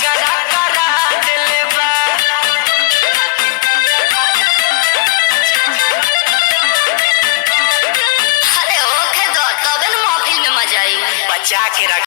झगड़ा करा देले बा। अरे ओके दो तबे न महफिल में मजा आई। बचा के रख।